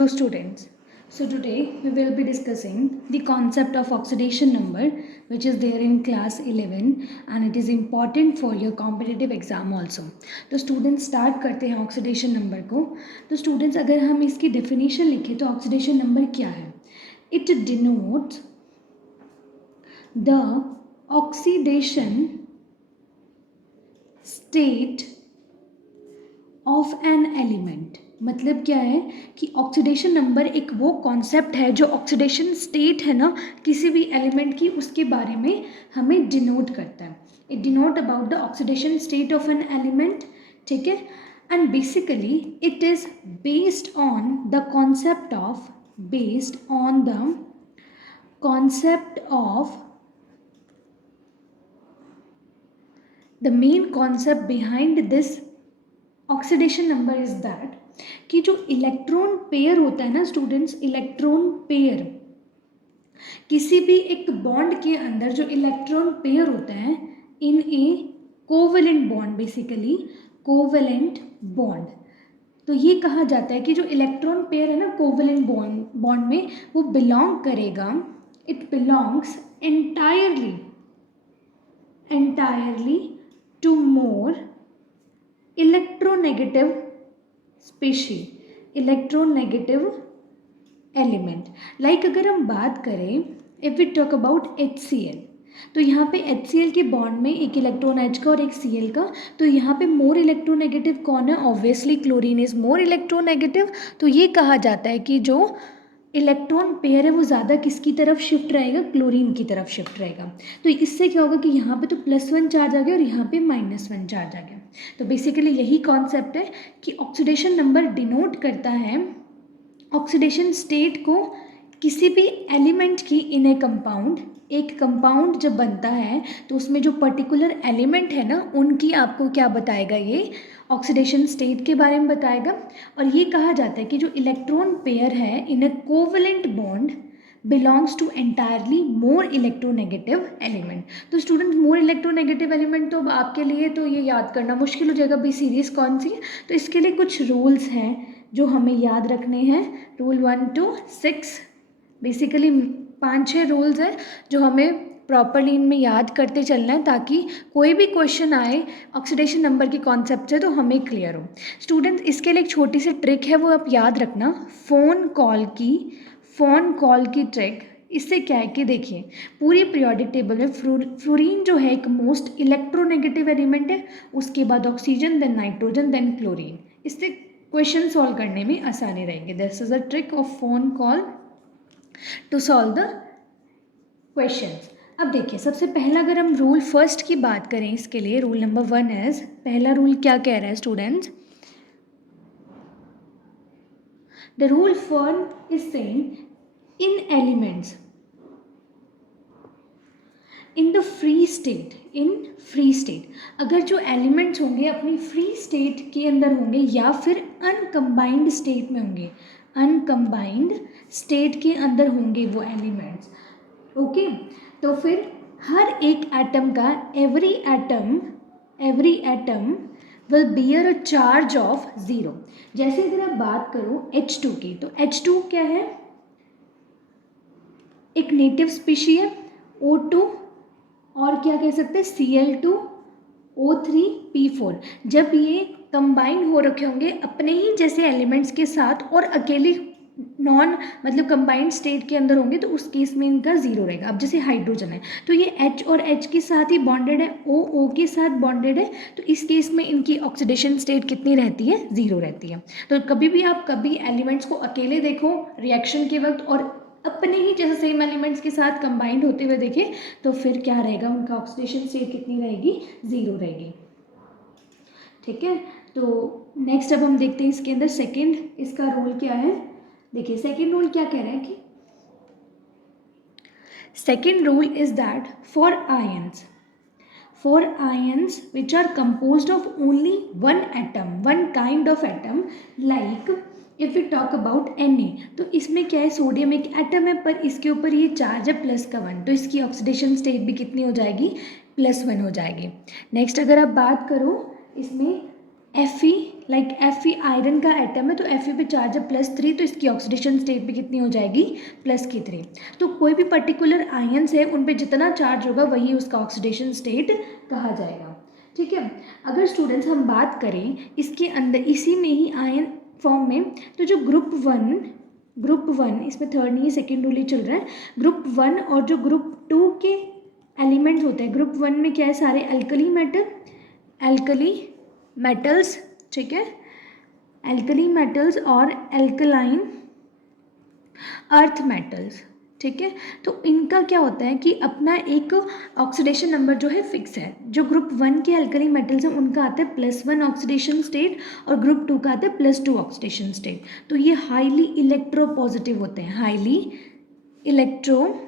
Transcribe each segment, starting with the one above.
Hello students, so today we will be discussing the concept of oxidation number which is there in class 11 and it is important for your competitive exam also. तो students start करते हैं oxidation number को. तो students अगर हम इसकी definition लिखें तो oxidation number क्या है? It denotes the oxidation state of an element. मतलब क्या है कि ऑक्सीडेशन नंबर एक वो कॉन्सेप्ट है जो ऑक्सीडेशन स्टेट है ना किसी भी एलिमेंट की, उसके बारे में हमें डिनोट करता है. It denote about the oxidation state of an element. ठीक है. And basically it is based on the concept of the main concept behind this oxidation number is that कि जो इलेक्ट्रॉन पेयर होता है ना स्टूडेंट्स, इलेक्ट्रॉन पेयर किसी भी एक बॉन्ड के अंदर जो इलेक्ट्रॉन पेयर होता है in a covalent bond, basically covalent bond. तो ये कहा जाता है कि जो इलेक्ट्रॉन पेयर है ना कोवेलेंट बॉन्ड में वो बिलोंग करेगा, it belongs entirely to more electronegative species, electronegative element. Like अगर हम बात करें if we talk about HCl, तो यहाँ पे HCl के बॉन्ड में एक इलेक्ट्रॉन H का और एक Cl का, तो यहाँ पे मोर इलेक्ट्रोनेगेटिव कौन है? Obviously chlorine is more electronegative. तो ये कहा जाता है कि जो इलेक्ट्रॉन पेयर है वो ज़्यादा किसकी तरफ शिफ्ट रहेगा? क्लोरीन की तरफ शिफ्ट रहेगा. तो इससे क्या होगा कि यहाँ पे तो +1 चार्ज आ गया और यहाँ पे -1 चार्ज आ गया. तो बेसिकली यही कॉन्सेप्ट है कि ऑक्सीडेशन नंबर डिनोट करता है ऑक्सीडेशन स्टेट को किसी भी एलिमेंट की इन ए कंपाउंड. एक कंपाउंड जब बनता है तो उसमें जो पर्टिकुलर एलिमेंट है ना उनकी आपको क्या बताएगा? ये ऑक्सीडेशन स्टेट के बारे में बताएगा. और ये कहा जाता है कि जो इलेक्ट्रॉन पेयर है in a covalent bond belongs to entirely more electronegative element. तो स्टूडेंट मोर इलेक्ट्रोनेगेटिव एलिमेंट तो आपके लिए तो ये याद करना मुश्किल हो जाएगा भाई सीरीज़ कौन सी है. तो इसके लिए कुछ रूल्स हैं जो हमें याद रखने हैं. रूल 1 to 6, बेसिकली 5-6 रूल्स हैं जो हमें प्रॉपरली इनमें याद करते चलना है ताकि कोई भी क्वेश्चन आए ऑक्सीडेशन नंबर के कॉन्सेप्ट से तो हमें क्लियर हो. स्टूडेंट्स इसके लिए एक छोटी सी ट्रिक है, वो आप याद रखना. फ़ोन कॉल की ट्रिक. इससे क्या है कि देखिए पूरी पीरियोडिक टेबल में फ्लोरीन जो है एक मोस्ट इलेक्ट्रोनेगेटिव एलिमेंट है, उसके बाद oxygen, then nitrogen, then chlorine. इससे क्वेश्चन सॉल्व करने में आसानी रहेगी. This is a trick of phone call to solve the questions. अब देखिए सबसे पहला अगर हम रूल फर्स्ट की बात करें इसके लिए, रूल नंबर 1 इज, पहला रूल क्या कह रहा है students? The rule first is saying in elements in the free state, अगर जो एलिमेंट्स होंगे अपनी फ्री स्टेट के अंदर होंगे या फिर अनकम्बाइंड स्टेट में होंगे, अनकम्बाइंड स्टेट के अंदर होंगे वो एलिमेंट्स. ओके. तो फिर हर एक एटम का every atom will bear a charge of 0. जैसे अगर आप बात करो H2 की, तो H2 क्या है? एक नेटिव स्पीशी है. O2 और क्या कह सकते हैं? Cl2, O3, P4. जब ये कंबाइन हो रखे होंगे अपने ही जैसे एलिमेंट्स के साथ और अकेले नॉन मतलब कंबाइंड स्टेट के अंदर होंगे तो उस केस में इनका 0 रहेगा. अब जैसे हाइड्रोजन है तो ये H और H के साथ ही बॉन्डेड है, O के साथ बॉन्डेड है, तो इस केस में इनकी ऑक्सीडेशन स्टेट कितनी रहती है? 0 रहती है. तो कभी भी आप एलिमेंट्स को अकेले देखो रिएक्शन के वक्त और अपने ही जैसे सेम एलिमेंट्स के साथ कंबाइंड होते हुए देखें तो फिर क्या रहेगा? उनका ऑक्सीडेशन स्टेट कितनी रहेगी? 0 रहेगी. ठीक है. तो नेक्स्ट अब हम देखते हैं इसके अंदर सेकेंड, इसका रूल क्या है. देखिए सेकेंड रूल क्या कह रहा है कि second rule is that for ions which are composed of only one kind of atom, like if we talk about Na, तो इसमें क्या है? सोडियम एक एटम है पर इसके ऊपर ये चार्ज है +1, तो इसकी ऑक्सीडेशन स्टेट भी कितनी हो जाएगी? +1 हो जाएगी. नेक्स्ट अगर आप बात करो इसमें Fe लाइक Fe आयरन का एटम है तो Fe पे चार्ज है +3, तो इसकी ऑक्सीडेशन स्टेट भी कितनी हो जाएगी +3। तो कोई भी पर्टिकुलर आयन्स है उन पे जितना चार्ज होगा वही उसका ऑक्सीडेशन स्टेट कहा जाएगा। ठीक है, अगर स्टूडेंट्स हम बात करें इसके अंदर इसी में ही आयन फॉर्म में, तो जो ग्रुप वन इसमें थर्ड नहीं सेकेंड रूल ही चल रहा है, ग्रुप 1 और जो ग्रुप 2 के एलिमेंट्स होते हैं, ग्रुप 1 में क्या है, सारे एल्कली मेटल्स, ठीक है, एल्कली मेटल्स और एल्कलाइन अर्थ मेटल्स। ठीक है, तो इनका क्या होता है कि अपना एक ऑक्सीडेशन नंबर जो है फिक्स है। जो ग्रुप 1 के एल्कली मेटल्स हैं उनका आता है +1 ऑक्सीडेशन स्टेट और ग्रुप 2 का आता है +2 ऑक्सीडेशन स्टेट। तो ये हाईली इलेक्ट्रोपॉजिटिव होते हैं, हाईली इलेक्ट्रो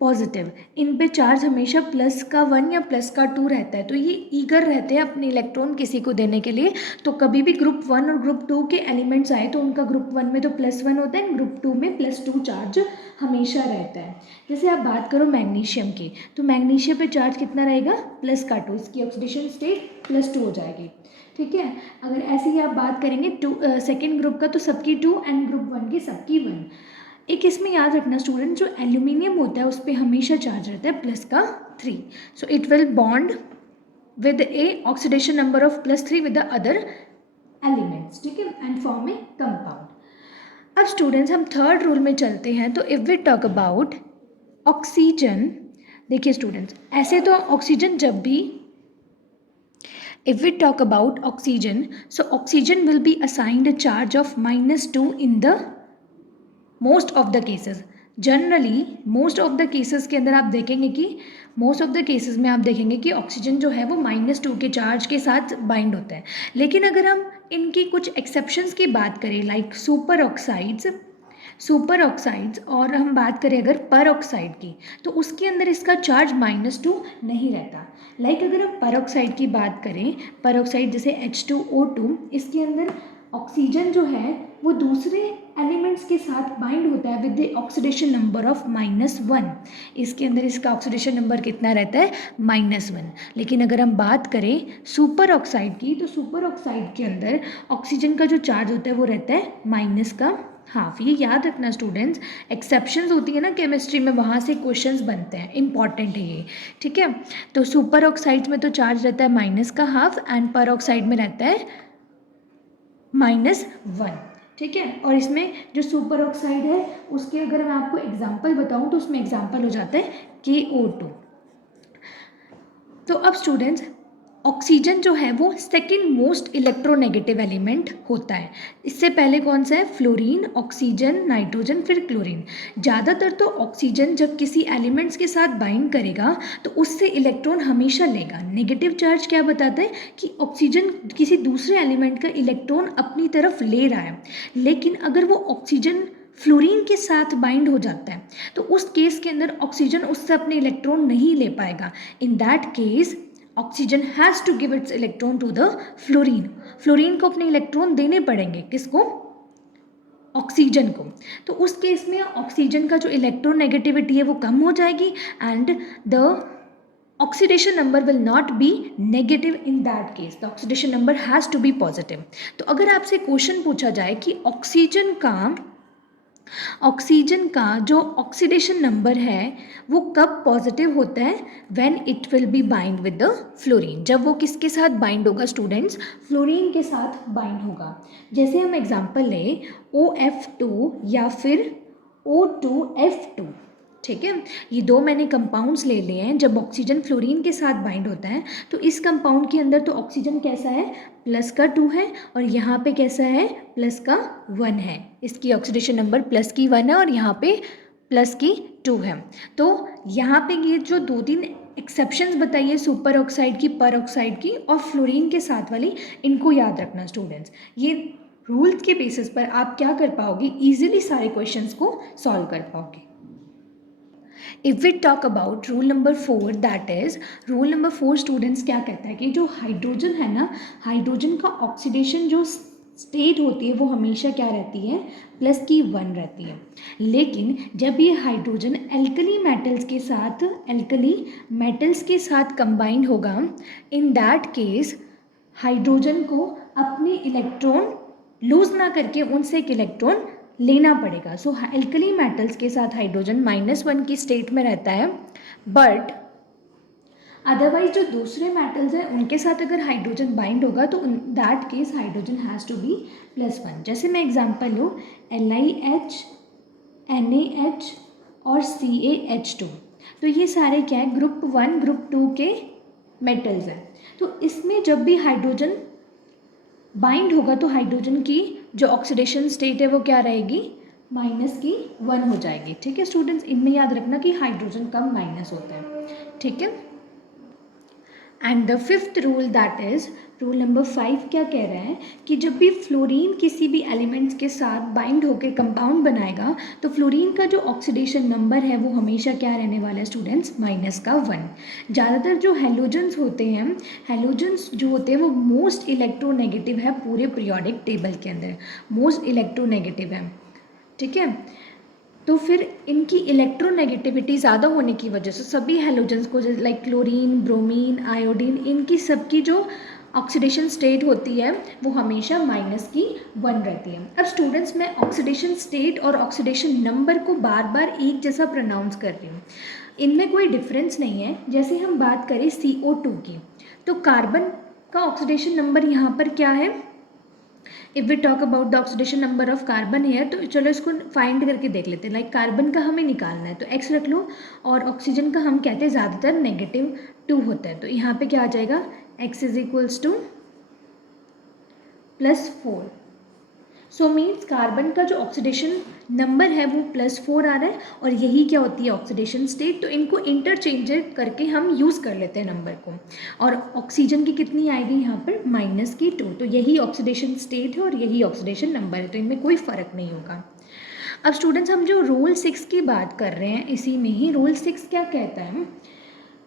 पॉजिटिव। इन पे चार्ज हमेशा +1 या +2 रहता है, तो ये ईगर रहते हैं अपने इलेक्ट्रॉन किसी को देने के लिए। तो कभी भी ग्रुप 1 और ग्रुप 2 के एलिमेंट्स आए तो उनका ग्रुप 1 में तो +1 होता है, ग्रुप 2 में +2 चार्ज हमेशा रहता है। जैसे आप बात करो मैग्नीशियम की, तो मैग्नीशियम पे चार्ज कितना रहेगा, +2, इसकी ऑक्सीडेशन स्टेट +2 हो जाएगी। ठीक है, अगर ऐसे ही आप बात करेंगे सेकेंड ग्रुप का, तो सबकी 2 एंड ग्रुप 1 की सबकी 1। एक इसमें याद रखना स्टूडेंट, जो एल्यूमिनियम होता है उस पर हमेशा चार्ज रहता है +3, so it will bond with a oxidation number of +3 with the other elements. ठीक है, एंड फॉर्म ए कंपाउंड। अब स्टूडेंट्स हम थर्ड रूल में चलते हैं। तो if we talk about oxygen, देखिए स्टूडेंट्स, ऐसे तो ऑक्सीजन जब भी if we talk about oxygen, so oxygen will be assigned a charge of -2 in the most of the cases. Generally most of the cases के अंदर आप देखेंगे कि मोस्ट ऑफ द केसेस में आप देखेंगे कि ऑक्सीजन जो है वो -2 के चार्ज के साथ बाइंड होता है। लेकिन अगर हम इनकी कुछ एक्सेप्शंस की बात करें, लाइक सुपर ऑक्साइड्स और हम बात करें अगर पर ऑक्साइड की, तो उसके अंदर इसका चार्ज -2 नहीं रहता। लाइक अगर हम पर ऑक्साइड की बात करें, पर ऑक्साइड जैसे H2O2, इसके अंदर ऑक्सीजन जो है वो दूसरे एलिमेंट्स के साथ बाइंड होता है with the oxidation number of -1। इसके अंदर इसका ऑक्सीडेशन नंबर कितना रहता है, -1। लेकिन अगर हम बात करें सुपर ऑक्साइड की, तो सुपर ऑक्साइड के अंदर ऑक्सीजन का जो चार्ज होता है वो रहता है -1/2। ये याद रखना स्टूडेंट्स, एक्सेप्शंस होती है ना केमिस्ट्री में, वहाँ से क्वेश्चंस बनते हैं, इंपॉर्टेंट है ये। ठीक है, तो सुपर ऑक्साइड्स में तो चार्ज रहता है -1/2 एंड पर ऑक्साइड में रहता है -1। ठीक है, और इसमें जो सुपर ऑक्साइड है उसके अगर मैं आपको एग्जांपल बताऊं तो उसमें एग्जांपल हो जाता है KO2। तो अब स्टूडेंट्स, ऑक्सीजन जो है वो सेकंड मोस्ट इलेक्ट्रोनेगेटिव एलिमेंट होता है। इससे पहले कौन सा है, फ्लोरीन, ऑक्सीजन, नाइट्रोजन, फिर क्लोरीन। ज़्यादातर तो ऑक्सीजन जब किसी एलिमेंट्स के साथ बाइंड करेगा तो उससे इलेक्ट्रॉन हमेशा लेगा। नेगेटिव चार्ज क्या बताता है कि ऑक्सीजन किसी दूसरे एलिमेंट का इलेक्ट्रॉन अपनी तरफ ले रहा है। लेकिन अगर वो ऑक्सीजन फ्लोरीन के साथ बाइंड हो जाता है तो उस केस के अंदर ऑक्सीजन उससे अपने इलेक्ट्रॉन नहीं ले पाएगा। In that case oxygen has to give its electron to the fluorine. Fluorine को अपने इलेक्ट्रॉन देने पड़ेंगे, किसको, ऑक्सीजन को। तो उस केस में ऑक्सीजन का जो इलेक्ट्रोनेगेटिविटी है वो कम हो जाएगी and the oxidation number will not be negative. In that case the oxidation number has to be positive. तो अगर आपसे क्वेश्चन पूछा जाए कि ऑक्सीजन का जो ऑक्सीडेशन नंबर है वो कब पॉजिटिव होता है, when it will be bind with the fluorine. जब वो किसके साथ बाइंड होगा स्टूडेंट्स, फ्लोरीन के साथ बाइंड होगा। जैसे हम एग्जांपल लें OF2 या फिर O2F2। ठीक है, ये दो मैंने कंपाउंड्स ले लिए हैं। जब ऑक्सीजन फ्लोरीन के साथ बाइंड होता है तो इस कंपाउंड के अंदर तो ऑक्सीजन कैसा है, +2 है, और यहाँ पे कैसा है, +1 है। इसकी ऑक्सीडेशन नंबर +1 है और यहाँ पे +2 है। तो यहाँ पे ये जो 2-3 एक्सेप्शंस बताइए, सुपर ऑक्साइड की, पर ऑक्साइड की और फ्लोरीन के साथ वाली, इनको याद रखना स्टूडेंट्स। ये रूल्स के बेसिस पर आप क्या कर पाओगे, ईजिली सारे क्वेश्चंस को सॉल्व कर पाओगे। If we talk about rule number 4, that is rule number 4 students क्या कहता है कि जो हाइड्रोजन है ना, हाइड्रोजन का ऑक्सीडेशन जो स्टेट होती है वो हमेशा क्या रहती है, +1 रहती है। लेकिन जब ये हाइड्रोजन एल्कली मेटल्स के साथ कंबाइंड होगा, इन दैट केस हाइड्रोजन को अपने इलेक्ट्रॉन लूज ना करके उनसे एक इलेक्ट्रॉन लेना पड़ेगा। सो एल्कली मेटल्स के साथ हाइड्रोजन -1 की स्टेट में रहता है, बट अदरवाइज जो दूसरे मेटल्स हैं उनके साथ अगर हाइड्रोजन बाइंड होगा तो in that case hydrogen has to be +1। जैसे मैं एग्जांपल लूँ, LiH, NaH और CaH2, तो ये सारे क्या है, ग्रुप 1 ग्रुप 2 के मेटल्स हैं। तो इसमें जब भी हाइड्रोजन बाइंड होगा तो हाइड्रोजन की जो ऑक्सीडेशन स्टेट है वो क्या रहेगी, -1 हो जाएगी। ठीक है स्टूडेंट्स, इनमें याद रखना कि हाइड्रोजन कम माइनस होता है। ठीक है, and the fifth rule that is rule number 5 क्या कह रहा है कि जब भी फ्लोरीन किसी भी एलिमेंट्स के साथ बाइंड होकर कंपाउंड बनाएगा तो फ्लोरीन का जो ऑक्सीडेशन नंबर है वो हमेशा क्या रहने वाला है स्टूडेंट्स, -1। ज़्यादातर जो हेलोजन्स होते हैं, हेलोजन्स जो होते हैं वो मोस्ट इलेक्ट्रोनेगेटिव है पूरे पीरियोडिक टेबल के अंदर, मोस्ट इलेक्ट्रोनेगेटिव है। ठीक है, तो फिर इनकी इलेक्ट्रोनेगेटिविटी ज़्यादा होने की वजह से सभी हेलोजन्स को लाइक क्लोरीन, ब्रोमीन, आयोडीन, इनकी सबकी जो ऑक्सीडेशन स्टेट होती है वो हमेशा -1 रहती है। अब स्टूडेंट्स, मैं ऑक्सीडेशन स्टेट और ऑक्सीडेशन नंबर को बार बार एक जैसा प्रोनाउंस कर रही हूँ, इनमें कोई डिफरेंस नहीं है। जैसे हम बात करें CO2 की, तो कार्बन का ऑक्सीडेशन नंबर यहाँ पर क्या है, if we talk about the oxidation number of carbon है, तो चलो इसको फाइंड करके देख लेते हैं। लाइक कार्बन का हमें निकालना है तो x रख लो, और ऑक्सीजन का हम कहते हैं ज़्यादातर -2 होता है, तो यहाँ पे क्या आ जाएगा, x = +4। सो मीन्स कार्बन का जो ऑक्सीडेशन नंबर है वो +4 आ रहा है, और यही क्या होती है ऑक्सीडेशन स्टेट। तो इनको इंटरचेंज करके हम यूज़ कर लेते हैं नंबर को, और ऑक्सीजन की कितनी आएगी यहाँ पर, -2। तो यही ऑक्सीडेशन स्टेट है और यही ऑक्सीडेशन नंबर है, तो इनमें कोई फ़र्क नहीं होगा। अब स्टूडेंट्स, हम जो रूल 6 की बात कर रहे हैं, इसी में ही रूल 6 क्या कहता है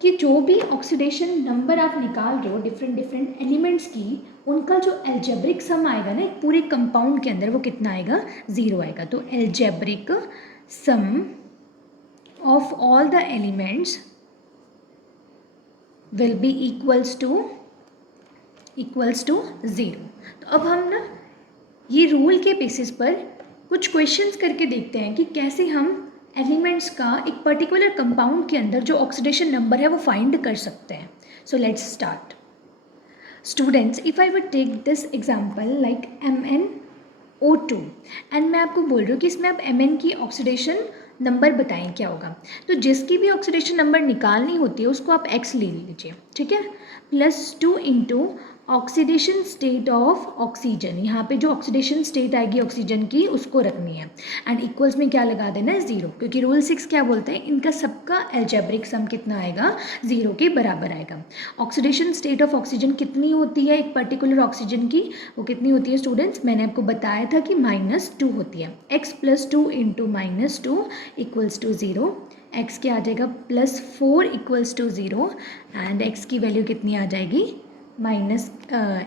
कि जो भी ऑक्सीडेशन नंबर आप निकाल रहे हो डिफरेंट एलिमेंट्स की, उनका जो एल्जेब्रिक सम आएगा ना एक पूरे कंपाउंड के अंदर, वो कितना आएगा, 0 आएगा। तो algebraic sum of all the elements will be equals to 0। तो अब हम ना ये रूल के बेसिस पर कुछ क्वेश्चंस करके देखते हैं कि कैसे हम एलिमेंट्स का एक पर्टिकुलर कंपाउंड के अंदर जो ऑक्सीडेशन नंबर है वो फाइंड कर सकते हैं। So let's start students, if I would take this example like MnO2, and मैं आपको बोल रही हूँ कि इसमें आप Mn की ऑक्सीडेशन नंबर बताएं क्या होगा। तो जिसकी भी ऑक्सीडेशन नंबर निकालनी होती है उसको आप x ले लीजिए। ठीक है, +2 into oxidation state of oxygen, यहाँ पे जो ऑक्सीडेशन स्टेट आएगी ऑक्सीजन की उसको रखनी है, एंड इक्वल्स में क्या लगा देना है, 0, क्योंकि रूल 6 क्या बोलते हैं, इनका सबका एल्जेब्रिक सम कितना आएगा, 0 के बराबर आएगा। ऑक्सीडेशन स्टेट ऑफ ऑक्सीजन कितनी होती है एक पर्टिकुलर ऑक्सीजन की, वो कितनी होती है स्टूडेंट्स, मैंने आपको बताया था कि -2 होती है। x +2 इंटू -2 = 0, x क्या आ जाएगा, +4 = 0, एंड x की वैल्यू कितनी आ जाएगी,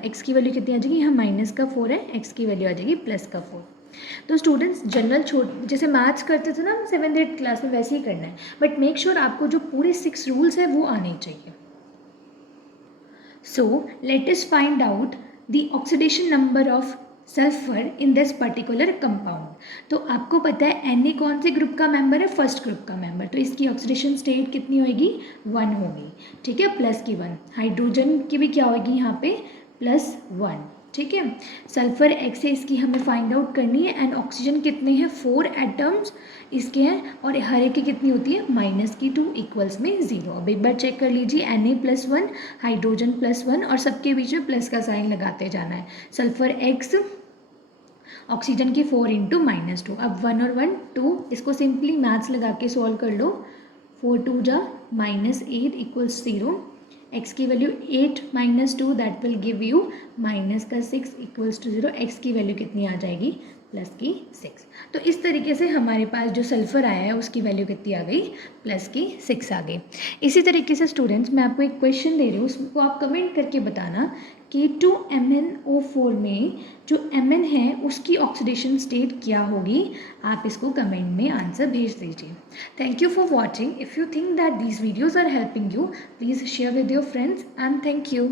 x की वैल्यू कितनी आ जाएगी, यहाँ -4 है, x की वैल्यू आ जाएगी +4। तो स्टूडेंट्स, जनरल जैसे मैथ्स करते थे ना हम 7th 8th क्लास में, वैसे ही करना है, बट मेक श्योर आपको जो पूरे 6 रूल्स है वो आने चाहिए। So let us find out the oxidation number of sulphur in this particular compound. तो आपको पता है Na कौन से ग्रुप का मेंबर है, फर्स्ट ग्रुप का मेंबर, तो इसकी ऑक्सीडेशन स्टेट कितनी होगी, 1 होगी। ठीक है, +1। हाइड्रोजन की भी क्या होगी यहाँ पे, +1। ठीक है, सल्फर x है, इसकी हमें फाइंड आउट करनी है, एंड ऑक्सीजन कितने हैं, 4 एटम्स इसके हैं, और हर एक की कितनी होती है, -2 इक्वल्स में 0। अब एक बार चेक कर लीजिए, Na +1, हाइड्रोजन +1, और सबके बीच में प्लस का साइन लगाते जाना है। सल्फर x, ऑक्सीजन की 4 इंटू -2, अब 1 और 1 2, इसको सिंपली मैथ्स लगा के सॉल्व कर लो, 4 2 जा -8 = 0, x की value 8 -2 that will give you -6 = 0, x की वैल्यू कितनी आ जाएगी, +6। तो इस तरीके से हमारे पास जो सल्फ़र आया है उसकी वैल्यू कितनी आ गई, +6 आ गई। इसी तरीके से स्टूडेंट्स, मैं आपको एक क्वेश्चन दे रही हूँ, उसको आप कमेंट करके बताना कि 2MnO4 में जो Mn है उसकी ऑक्सीडेशन स्टेट क्या होगी। आप इसको कमेंट में आंसर भेज दीजिए। Thank you for watching. If you think that these videos are helping you, please share with your friends, and thank you.